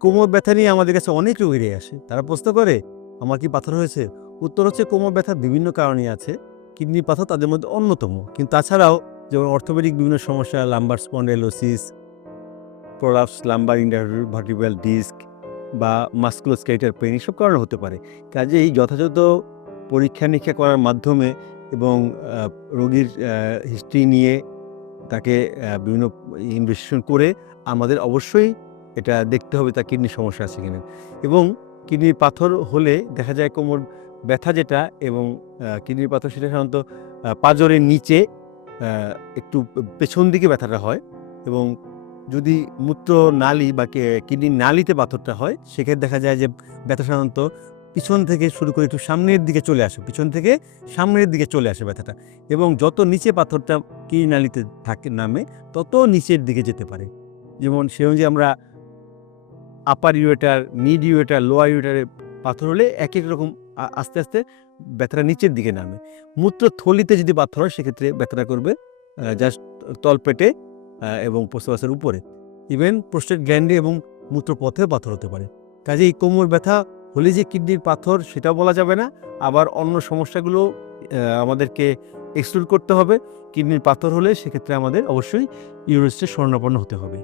কোমর ব্যথা নিয়ে আমাদের কাছে অনেক রোগীরাই আসে। তারা প্রশ্ন করে, "আমার কি পাথর হয়েছে?" উত্তর হচ্ছে কোমর ব্যথার বিভিন্ন কারণই আছে। কিডনি পাথর তাদের মধ্যে অন্যতম। কিন্তু তাছাড়াও যেমন অর্থোপেডিক বিভিন্ন সমস্যা, lumber spondylosis, prolapse lumber intervertebral disk বা মাস্কুলোস্কেলেটাল পেইন এসব কারণে হতে পারে। কাজেই যথাযথ পরীক্ষা-নিরীক্ষা করার মাধ্যমে এবং রোগীর হিস্ট্রি নিয়ে তাকে বিভিন্ন ইনভেস্টিগেশন করে আমাদের অবশ্যই এটা দেখতে হবে তার কিডনির সমস্যা আছে কিনা। এবং কিডনির পাথর হলে দেখা যায় কোমর ব্যথা যেটা এবং কিডনির পাথর সেটা সাধারণত পাঁজরের নিচে একটু পেছন দিকে ব্যথাটা হয় এবং যদি মূত্রনালী বা কিডনির নালীতে পাথরটা হয় সেক্ষেত্রে দেখা যায় যে ব্যথা সাধারণত পিছন থেকে শুরু করে একটু সামনের দিকে চলে আসে। পিছন থেকে সামনের দিকে চলে আসে ব্যথাটা এবং যত নিচে পাথরটা কিডনি নালীতে নামে তত নিচের দিকে যেতে পারে। যেমন সে অনুযায়ী আমরা আপার ইউরেটার, মিড ইউরেটার, লোয়ার ইউরেটারে পাথর হলে একেক রকম আস্তে, আস্তে ব্যথাটা নিচের দিকে নামে। মূত্রথলিতে যদি পাথর হয় সেক্ষেত্রে ব্যথাটা করবে জাস্ট তলপেটে এবং প্রস্রাবের উপরে। ইভেন প্রোস্টেট গ্ল্যান্ডে এবং মূত্রপথেও পাথর হতে পারে। কাজেই কোমর ব্যথা হলে যে কিডনির পাথর সেটাও বলা যাবে না। আবার অন্য সমস্যাগুলো আমাদেরকে এক্সক্লুড করতে হবে। কিডনির পাথর হলে সেক্ষেত্রে আমাদের অবশ্যই ইউরোলজিস্টের শরণাপন্ন হতে হবে।